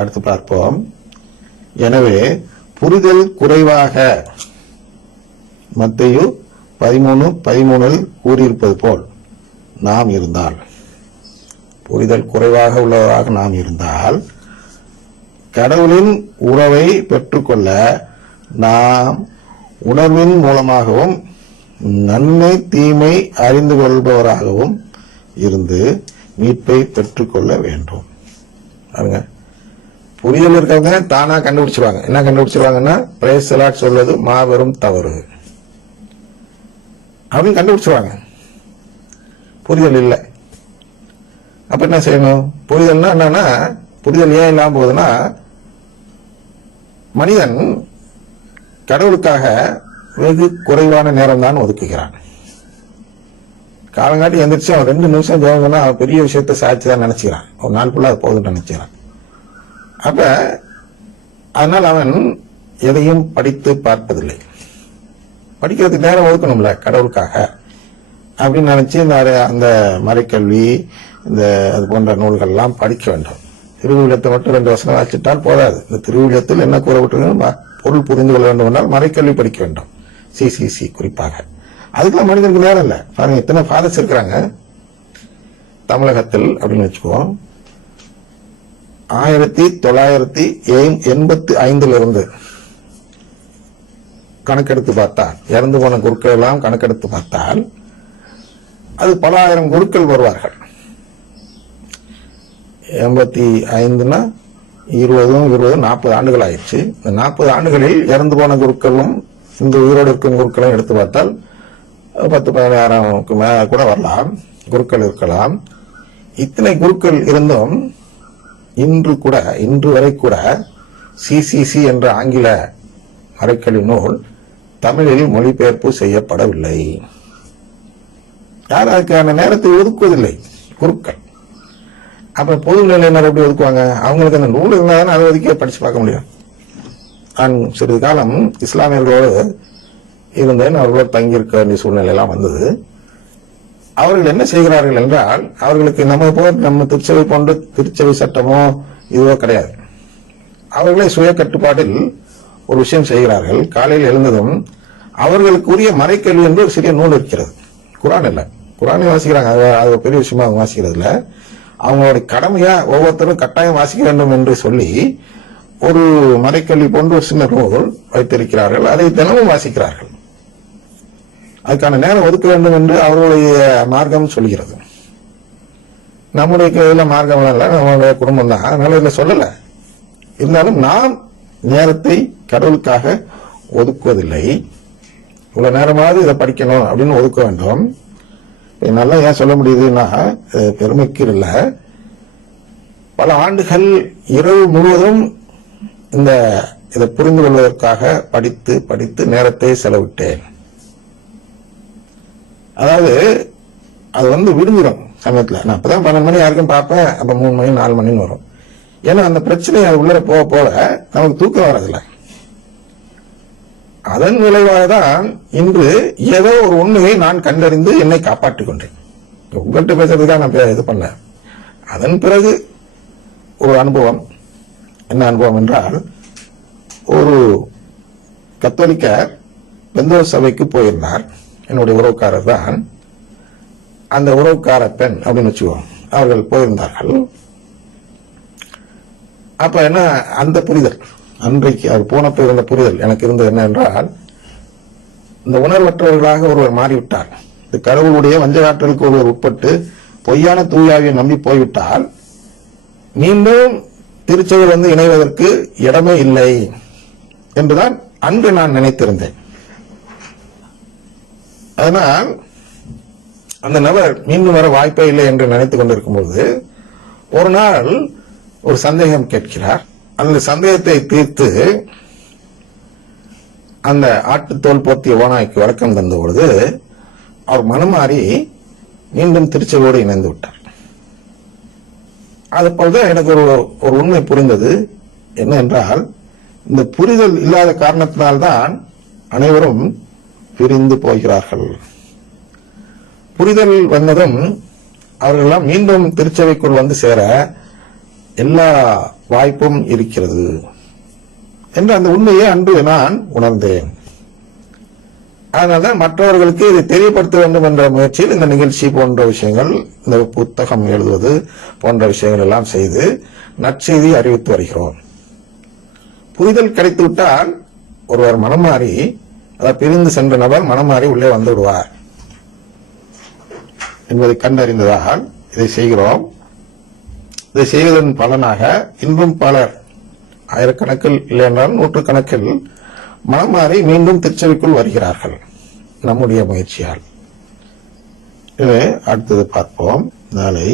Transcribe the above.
அடுத்து பார்ப்போம். எனவே புரிதல் குறைவாக மத்தேயு 13:13 கூறியிருப்பது போல் நாம் இருந்தால், புரிதல் குறைவாக உள்ளவராக நாம் இருந்தால், கடவுளின் உறவை பெற்றுக்கொள்ள நாம் உணர்வின் மூலமாகவும் நன்மை தீமை அறிந்து கொள்பவராகவும் இருந்து மீட்பை பெற்றுக்கொள்ள வேண்டும். புரிதல் இருக்கிறவங்க தானா கண்டுபிடிச்சிருவாங்க. என்ன கண்டுபிடிச்சிருவாங்கன்னா, பிரேஸ் தி லார்ட் சொல்வது மாபெரும் தவறு அப்படின்னு கண்டுபிடிச்சிருவாங்க. புரிதல் இல்லை. அப்ப என்ன செய்யணும்? புரிதல்னா என்னன்னா, புரிதல் ஏன் இல்லாம போகுதுன்னா, மனிதன் கடவுளுக்காக வெகு குறைவான நேரம் தான் ஒதுக்குகிறான். காலங்காட்டி எந்திரிச்சு அவன் 2 நிமிஷம் ஜெபம்னா அவன் பெரிய விஷயத்த சாட்சிதான் நினைச்சுக்கிறான். ஒரு நாள் ஃபுல்லா அது போகுதுன்னு நினைச்சுக்கிறான். அப்ப அதனால் அவன் எதையும் படித்து பார்ப்பதில்லை. படிக்கிறதுக்கு நேரம் ஒதுக்கணும்ல கடவுளுக்காக அப்படின்னு நினைச்சு அந்த மறைக்கல்வி இந்த அது போன்ற நூல்கள் எல்லாம் படிக்க வேண்டும். திருவிழத்தை மட்டும் 2 வசனம் வாசிட்டால் போதாது. இந்த திருவிழத்தில் என்ன கூறப்பட்டிருக்கணும், பொருள் புரிந்து கொள்ள வேண்டும் என்றால் மறைக்கல்வி படிக்க வேண்டும். சிசிசி குறிப்பாக. அதுக்கெல்லாம் மனிதனுக்கு நேரம் இல்லை. பாருங்க, எத்தனை ஃபாதர்ஸ் இருக்கிறாங்க தமிழகத்தில் அப்படின்னு வச்சுக்குவோம். 1985 கணக்கெடுத்து பார்த்தால், இறந்து போன குருக்கள் எல்லாம் கணக்கெடுத்து பார்த்தால் அது பல ஆயிரம் குருக்கள் வருவார்கள். 85னா 20 40 ஆண்டுகள் ஆயிடுச்சு. இந்த 40 ஆண்டுகளில் இறந்து போன குருக்களும் இந்த உயிரோடு இருக்கும் குருக்களும் எடுத்து பார்த்தால் 10-15 மேல கூட வரலாம், குருக்கள் இருக்கலாம். இத்தனை குருக்கள் இருந்தும் இன்று வரை கூட சிசிசி என்ற ஆங்கில மறைக்கல்வி நூல் தமிழில் மொழிபெயர்ப்பு செய்யப்படவில்லை. யார் அதுக்கான நேரத்தை ஒதுக்குவதில்லை குருக்கள். அப்ப பொது நிலையினர் எப்படி ஒதுக்குவாங்க? அவங்களுக்கு அந்த நூல் இருந்தாலும் அதை ஒதுக்கி படிச்சு பார்க்க முடியும். நான் சிறிது காலம் இஸ்லாமியர்களோடு இருந்தேன். அவர்களோடு தங்கியிருக்க வேண்டிய சூழ்நிலை எல்லாம் வந்தது. அவர்கள் என்ன செய்கிறார்கள் என்றால், அவர்களுக்கு நம்ம திருச்சபை போன்று திருச்சபை சட்டமோ இதுவோ கிடையாது. அவர்களே சுய கட்டுப்பாட்டில் ஒரு விஷயம் செய்கிறார்கள். காலையில் எழுந்ததும் அவர்களுக்குரிய மறைக்கல்வி என்று ஒரு சிறிய நூல் இருக்கிறது. குரான் இல்லை, குரானை வாசிக்கிறாங்க. அது பெரிய விஷயமா அவங்க வாசிக்கிறது இல்லை. அவங்களுடைய கடமையா ஒவ்வொருத்தரும் கட்டாயம் வாசிக்க வேண்டும் என்று சொல்லி ஒரு மறைக்கல்வி போன்ற ஒரு சின்ன நூல் வைத்திருக்கிறார்கள். அதை தினமும் வாசிக்கிறார்கள். அதுக்கான நேரம் ஒதுக்க வேண்டும் என்று அவர்களுடைய மார்க்கம் சொல்கிறது. நம்முடைய கையில மார்க்கம் இல்லை, நம்மளுடைய குடும்பம் தான், அதனால இதில் சொல்லல. இருந்தாலும் நாம் நேரத்தை கடவுளுக்காக ஒதுக்குவதில்லை. இவ்வளவு நேரமாவது இதை படிக்கணும் அப்படின்னு ஒதுக்க வேண்டும். நல்லா ஏன் சொல்ல முடியுதுன்னா, பெருமைக்கு இல்ல, பல ஆண்டுகள் இரவு முழுவதும் இதை புரிந்து கொள்வதற்காக படித்து படித்து நேரத்தை செலவிட்டேன். அதாவது அது விடுஞ்சிடும் சமயத்துல. நான் அப்பதான் 12 மணி யாருக்கும் பார்ப்பேன், அப்ப 3 மணி 4 மணின்னு வரும். ஏன்னா அந்த பிரச்சனை உள்ள போக போக நமக்கு தூக்கம் வரதில்லை. அதன் விளைவாக தான் இன்று ஏதோ ஒரு உண்மையை நான் கண்டறிந்து என்னை காப்பாற்றிக் கொண்டேன். உங்கள்கிட்ட பேசுறதுக்காக நான் இது பண்ணேன். அதன் பிறகு ஒரு அனுபவம். என்ன அனுபவம் என்றால், ஒரு கத்தோலிக்க பெந்தோஸ்தே சபைக்கு போயிருந்தார். என்னுடைய உறவுக்காரர் தான். அந்த உறவுக்கார பெண் அப்படின்னு வச்சுக்குவோம், அவர்கள் போயிருந்தார்கள். அப்ப என்ன, அந்த புரிதல் அன்றைக்கு அவர் போனப்ப இருந்த புரிதல் எனக்கு இருந்தது என்ன என்றால், இந்த உணர்வற்றவர்களாக ஒருவர் மாறிவிட்டார். இந்த கடவுளுடைய வஞ்சகாற்றலுக்கு ஒருவர் உட்பட்டு பொய்யான தூயாவியை நம்பி போய்விட்டால் மீண்டும் திருச்சபையில் இணைவதற்கு இடமே இல்லை என்றுதான் அன்று நான் நினைத்திருந்தேன். அதனால் அந்த நபர் மீண்டும் வர வாய்ப்பே இல்லை என்று நினைத்துக் கொண்டிருக்கும் போது ஒரு நாள் ஒரு சந்தேகம் கேட்கிறார். அந்த சந்தேகத்தை தீர்த்து அந்த ஆட்டுத்தோல் போர்த்திய ஓநாய்க்கு வழக்கம் தந்த பொழுது அவர் மனமாறி மீண்டும் திருச்சபையோடு இணைந்து விட்டார். அது போலதான் எனக்கு ஒரு உண்மை புரிந்தது. என்ன என்றால், இந்த புரிதல் இல்லாத காரணத்தினால்தான் அனைவரும் பிரிந்து போகிறார்கள். புரிதல் வந்ததும் அவர்களெல்லாம் மீண்டும் திருச்சபைக்குள் சேர எல்லா வாய்ப்பும் இருக்கிறது என்ற அந்த உண்மையை அன்று நான் உணர்ந்தேன். அதனால்தான் மற்றவர்களுக்கு இதை தெரியப்படுத்த வேண்டும் என்ற முயற்சியில் இந்த நிகழ்ச்சி போன்ற விஷயங்கள், இந்த புத்தகம் எழுதுவது போன்ற விஷயங்கள் எல்லாம் செய்து நற்செய்தி அறிவித்து வருகிறோம். புரிதல் கிடைத்துவிட்டால் ஒருவர் மனம் மாறி, அதாவது பிரிந்து சென்ற நபர் மனம் மாறி உள்ளே வந்து விடுவார் என்பதை கண்டறிந்ததால் இதை செய்கிறோம். இதை செய்வதன் பலனாக இன்றும் பலர் ஆயிரக்கணக்கில் இல்லை என்றால் நூற்றுக்கணக்கில் மனம் மாறி மீண்டும் திருச்சபைக்குள் வருகிறார்கள் நம்முடைய முயற்சியால். அடுத்தது பார்ப்போம். நாளை